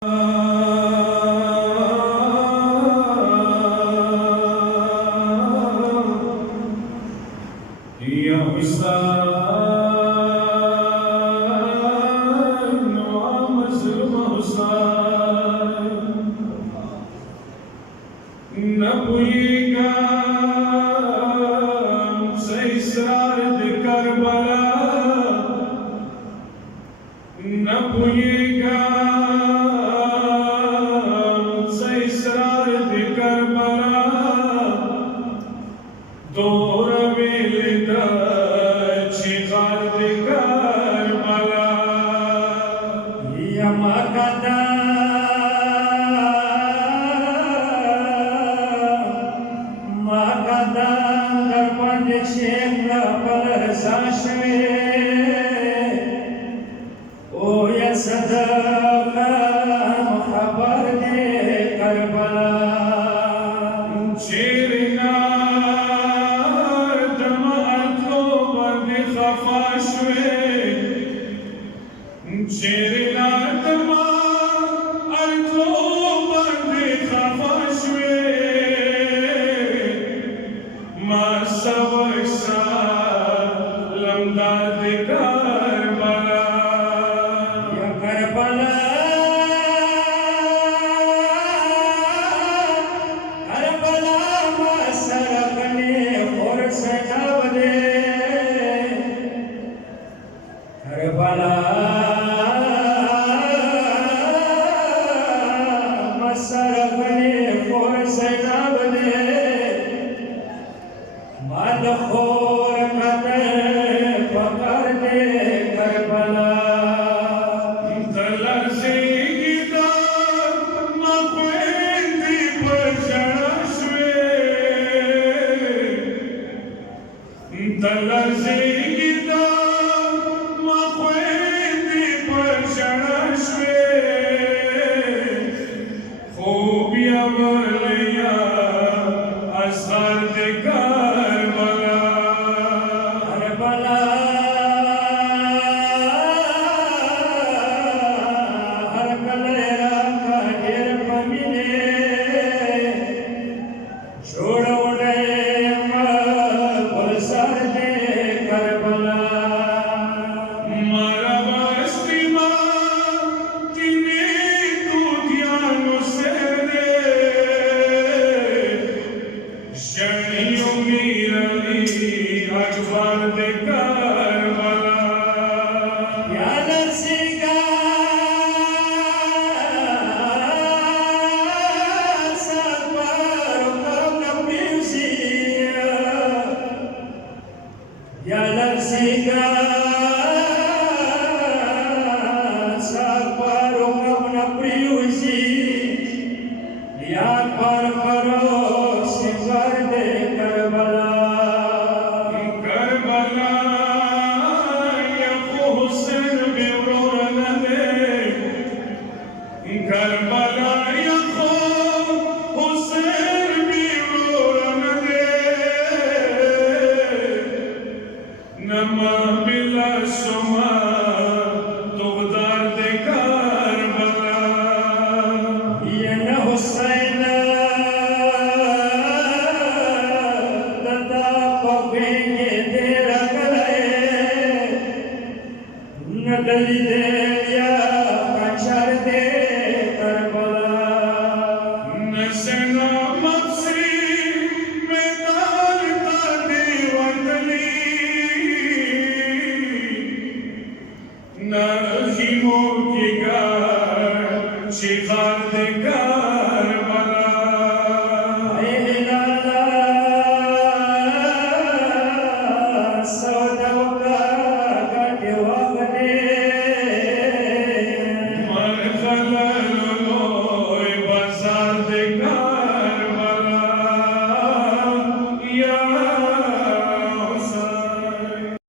Ya Hüseyin, ya mazlum Hüseyin, न भूलिएगा हमसे इसरार करबला, न भूलिएगा हमसे इसरार करबला, दौर मिलता चिगार Karbala Yamakata Makata darpan shemla par sashve O ya sadaqa khabar de Karbala چیرنا دمعتو بند خفاشوه چیرنا دمعتو بند خفاشوه ما سوشا لمداد کربلا Ya Karbala Karbala masarakne khor sajavde Karbala masarakne khor sajavde mad khor kate pakar de Karbala تلرزیگیدا مخویندی پرچشوی تلرزیگیدا مخویندی پرچشوی خوبی اولیا اصغر دی کربلا Karbala har kalera ka der pamine chhodone ma pulsar de Karbala Mara bastima tine tu diano sede Shaniyo mirali akbar de Karbala ya narsiga sabbar ka piyusiya ya narsiga sabbar ka piyusi ya par karo singar de Karbala Karbala ya Hussein bi'urlade Karbala ya Hussein bi'urlade Nama bila soma tughdar de Karbala Ya Hussein tata pavenge tera kalaye nadali de ya kachar de Karbala Nasena mapsi medal tadi wandali Nazimo kiga shikhar de Karbala Ailala saudauka katiwagde Marhala